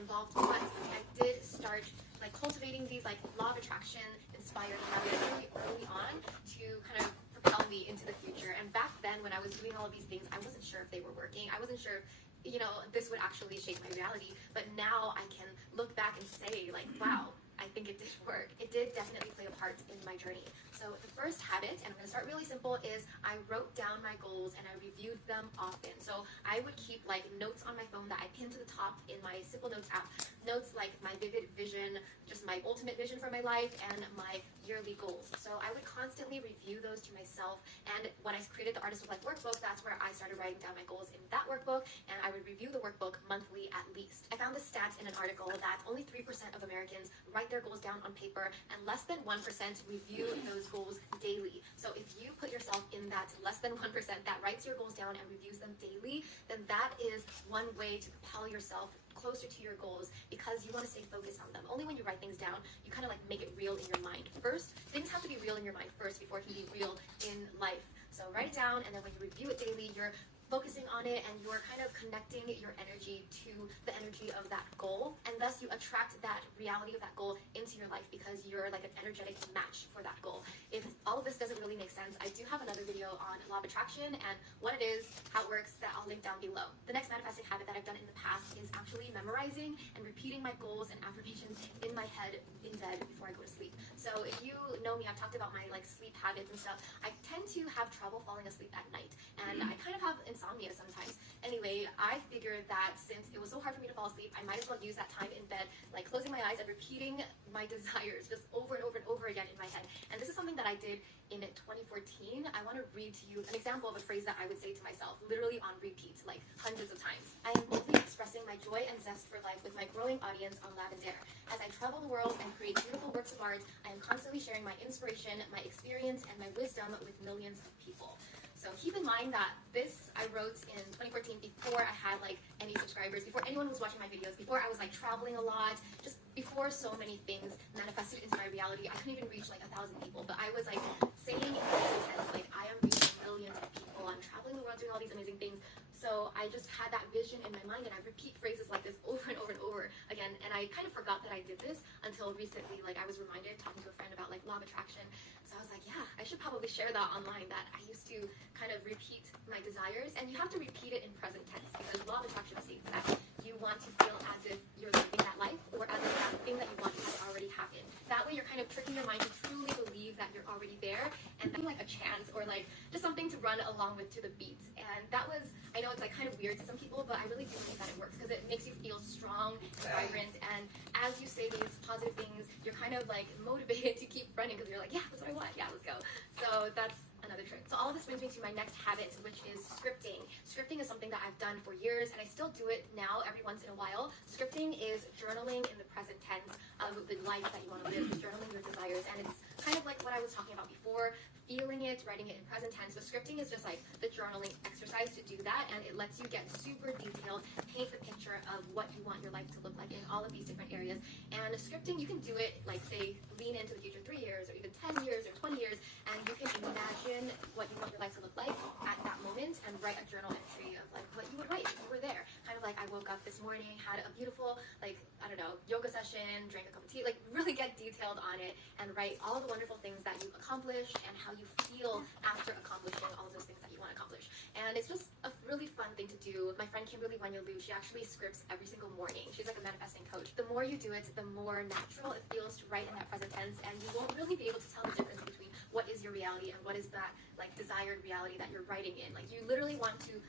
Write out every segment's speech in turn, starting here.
involved, but I did start like cultivating these like law of attraction inspired habits really early on to kind of propel me into the future. And back then when I was doing all of these things, I wasn't sure if they were working. I wasn't sure if, you know, this would actually shape my reality. But now I can look back and say like, wow, I think it did work. It did definitely play a part in my journey. So the first habit, and I'm going to start really simple, is I wrote down my goals and I reviewed them often. So I would keep like notes on my phone that I pinned to the top in my Simple Notes app. Notes like my vivid vision, just my ultimate vision for my life, and my yearly goals. So I would constantly review those to myself. And when I created the Artist of Life workbook, that's where I started writing down my goals in that workbook, and I would review the workbook monthly at least. I found the stat in an article that only 3% of Americans write their goals down on paper, and less than 1% review those goals daily. So if you put yourself in that less than 1% that writes your goals down and reviews them daily, then that is one way to propel yourself closer to your goals, because you want to stay focused on them. Only when you write things down, you kind of like make it real in your mind first. Things have to be real in your mind first before it can be real in life. So write it down, and then when you review it daily, you're focusing on it and you're kind of connecting your energy to the energy of that goal, and thus you attract that reality of that goal into your life because you're like an energetic match for that goal. If all of this doesn't really make sense, I do have another video on law of attraction and what it is, how it works, that I'll link down below. The next manifesting habit that I've done in the past is actually memorizing and repeating my goals and affirmations in my head in bed before I go to sleep. So if you know me, I've talked about my like sleep habits and stuff. I tend to have trouble falling asleep at night, and I kind of have insomnia sometimes. Anyway, I figured that since it was so hard for me to fall asleep, I might as well use that time in bed, like closing my eyes and repeating my desires just over and over and over again in my head. And this is something that I did in 2014. I want to read to you an example of a phrase that I would say to myself, literally on repeat, like hundreds of times. I am boldly expressing my joy and zest for life with my growing audience on Lavendaire. As I travel the world and create beautiful works of art, I am constantly sharing my inspiration, my experience, and my wisdom with millions of people. So keep in mind that this I wrote in 2014 before I had like any subscribers, before anyone was watching my videos, before I was like traveling a lot, just before so many things manifested into my reality. I couldn't even reach like 1,000 people, but I was like saying in this sense, like I am reaching millions of people. I'm traveling the world doing all these amazing things. So I just had that vision in my mind, and I repeat phrases like this over and over and over again. And I kind of forgot that I did this until recently. Like I was reminded talking to a friend about like law of attraction. So I was like, yeah, I should probably share that online, that I used to kind of repeat my desires. And you have to repeat it in present tense, because law of attraction states that you want to feel as if you're living that life, or as if that thing that you want has already happened. That way you're kind of tricking your mind to truly believe that you're already there, and then like a chance, or like just something to run along with to the beat. And that was, I know it's like kind of weird to some people, but I really do think that it works, because it makes you feel strong and vibrant. And as you say these positive things, you're kind of like motivated to keep running, because you're like, yeah, that's what I want, yeah, let's go. So that's another trick. So all of this brings me to my next habit, which is scripting. Scripting is something that I've done for years, and I still do it now every once in a while. Scripting is journaling in the present tense of the life that you want to live, journaling your desires, and it's kind of like what I was talking about before, feeling it, writing it in present tense. So scripting is just like the journaling exercise to do that, and it lets you get super detailed, paint the picture of what you want your life to look like in all of these different areas. And scripting, you can do it like, say, lean into the future 3 years, or even 10 years, or 20 years, and you can imagine what you want your life to look like at that moment, and write a journal entry of like what you would write if you were there. Kind of like, I woke up this morning, had a beautiful, like, I don't know, yoga session, drank a cup of tea, like really get detailed on it, and write all the wonderful things that you've accomplished and how you feel after accomplishing all of those things that you want to accomplish. And it's just a really fun thing to do. My friend Kimberly Wanyalu, she actually scripts every single morning. She's like a manifesting coach. The more you do it, the more natural it feels to write in that present tense, and you won't really be able to tell the difference between what is your reality and what is that like desired reality that you're writing in. Like you literally want to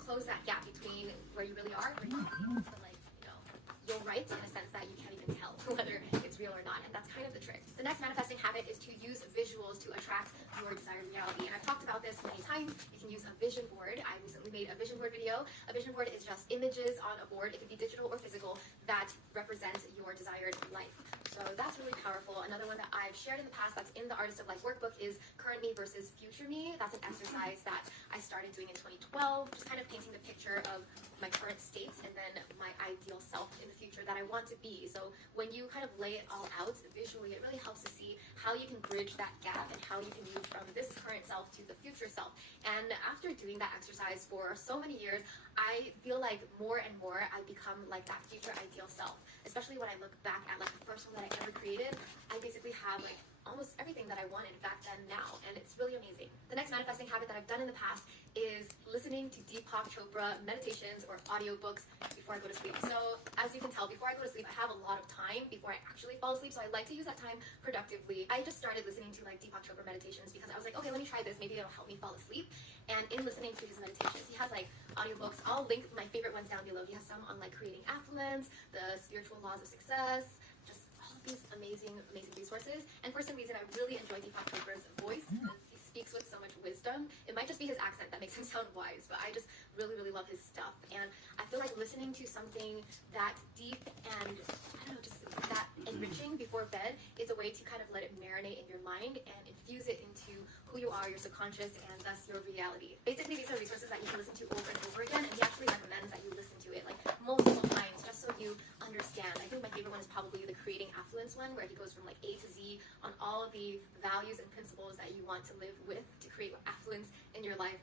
close that gap between where you really are and where you want to be. So like, you know, you'll write in a sense that you can't even tell whether it's real or not, and that's kind of the trick. The next manifesting habit is to use visuals to attract your desired reality. And I've talked about this many times. You can use a vision board. I recently made a vision board video. A vision board is just images on a board. It could be digital or physical that represents your desired life. So that's really powerful. Another one that I've shared in the past that's in the Artist of Life workbook is current me versus future me. That's an exercise that I started doing in 2012, just kind of painting the picture of my current states and then my ideal self in the future that I want to be. So when you kind of lay it all out visually, it really helps to see how you can bridge that gap and how you can move from this current self to the future self. And after doing that exercise for so many years, I feel like more and more I become like that future ideal self. Especially when I look back at like the first one that I ever created, I basically have like almost everything that I wanted back then now, and it's really amazing. The next manifesting habit that I've done in the past is listening to Deepak Chopra meditations or audiobooks before I go to sleep. So as you can tell, before I go to sleep, I have a lot of time before I actually fall asleep, so I like to use that time productively. I just started listening to like Deepak Chopra meditations because I was like, okay, let me try this, maybe it'll help me fall asleep. And in listening to his meditations, he has like audiobooks. I'll link my favorite ones down below. He has some on like creating affluence, the spiritual laws of success, just all of these amazing resources. And for some reason, I really enjoy Deepak Chopra's voice because he speaks with so much wisdom. It might just be his accent that makes him sound wise, but I just really love his stuff. And I feel like listening to something that deep and, I don't know, just that enriching before bed is a way to kind of let it marinate in your mind and infuse it into who you are, your subconscious, and thus your reality. Basically, these are resources that you can listen to over and over again, and he actually recommends that you listen to it like multiple times just so you understand. I think my favorite one is probably the Creating Affluence one, where he goes from like A to Z on all of the values and principles that you want to live with to create affluence in your life.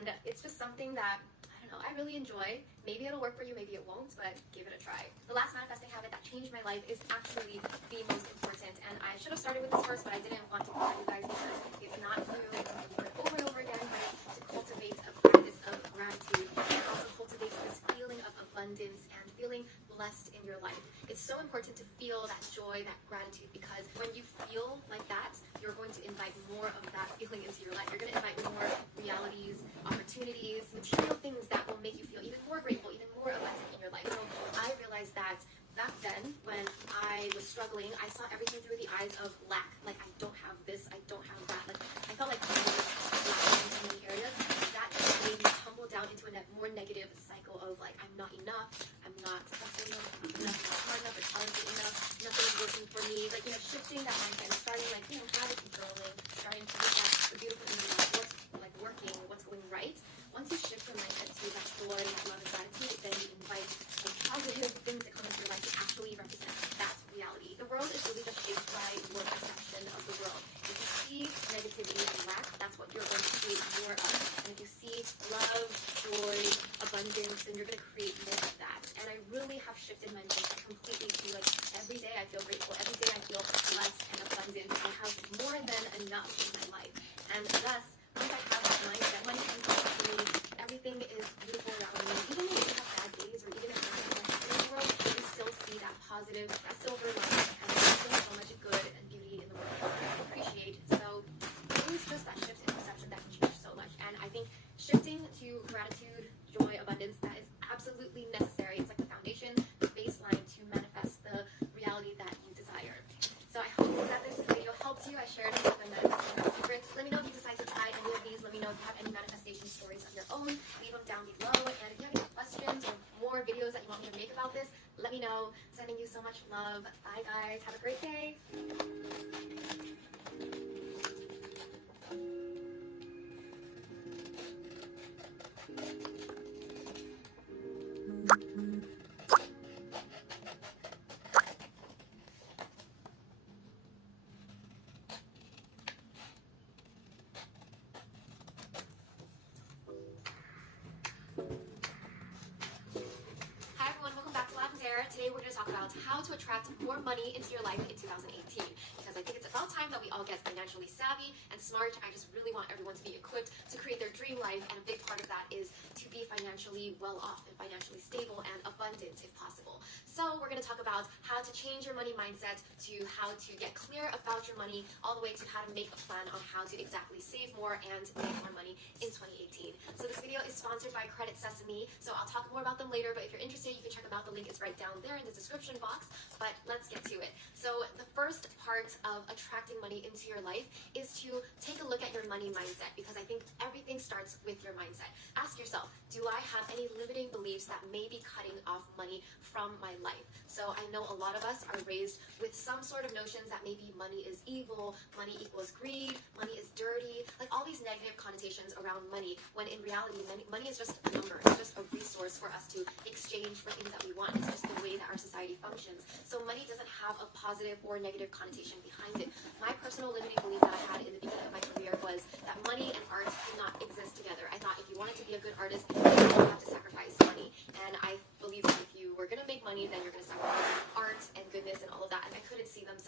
And it's just something that, I don't know, I really enjoy. Maybe it'll work for you, maybe it won't, but give it a try. The last manifesting habit that changed my life is actually the most important, and I should have started with this first, but I didn't want to bore you guys because it's not new, it's something you've heard over and over again, but to cultivate a practice of gratitude and also cultivate this feeling of abundance and feeling blessed in your life. It's so important to feel that joy, that gratitude, because when you feel like that, you're going to invite more of that feeling into your life. You're going to invite more realities, opportunities, material things that will make you feel even more grateful, even more abundant in your life. So I realized that back then, when I was struggling, I saw everything through the eyes of lack. Like, I don't have this, I don't have that. Like, I felt like I was lacking in so many areas. That just made me tumble down into a more negative cycle of like, I'm not enough, I'm not successful enough, I'm not smart enough, or talented enough, nothing's working for me. Like, shifting that mindset and starting like, gratitude journaling, starting to look at the beautiful things about what's like working, what's going right. Once you shift your mindset to that joy, that love, and gratitude, then you invite like positive things that come into your life to actually represent that reality. The world is really just shaped by your perception of the world. If you see negativity and lack, that's what you're going to create more of. And if you see love, joy, abundance, then you're going to create more of that. And I really have shifted my mindset completely to like every day I feel grateful, every day I feel blessed and abundant. I have more than enough in my life. And thus, once I have that mindset, money comes to me, everything is beautiful around me. Even if you have bad days or even if you're not in the world, you still see that positive, that silver lining, and there's still so much good and beauty in the world to appreciate. So it's just that shift in perception that can change so much. And I think shifting to gratitude, joy, abundance, that is absolutely necessary. It's like the foundation, the baseline to manifest the reality that you desire. So I hope that this video helped you. I shared some of the manifesting secrets. Let me know if you decide to try any of these. Let me know if you have any manifestation stories of your own. Leave them down below. And if you have any questions or more videos that you want me to make about this, let me know. Sending you so much love. Bye guys. Have a great day. Hi everyone, welcome back to Lavendaire. Today we're going to talk about how to attract more money into your life in 2018, because I think it's about time that we all get financially savvy and smart. I just really want everyone to be equipped to create their dream life, and a big part of that is to be financially well off and financially stable and abundant if possible. So we're going to talk about how to change your money mindset, to how to get clear about your money, all the way to how to make a plan on how to exactly save more and make more money in 2018. So this video is sponsored by Credit Sesame, so I'll talk more about them later, but if you're interested, you can check them out. The link is right down there in the description. description box, but let's get to it. So the first part of attracting money into your life is to take a look at your money mindset, because I think everything starts with your mindset. Ask yourself, do I have any limiting beliefs that may be cutting off money from my life? So I know a lot of us are raised with some sort of notions that maybe money is evil, money equals greed, money is dirty, like all these negative connotations around money, when in reality, money is just a number. It's just a resource for us to exchange for things that we want. It's just the way that our society functions. So money doesn't have a positive or negative connotation behind it. My personal limiting belief that I had in the beginning of my career was that money and art cannot exist together. I thought if you wanted to be a good artist, you have to sacrifice money. And I believe that if you were going to make money, then you're going to sacrifice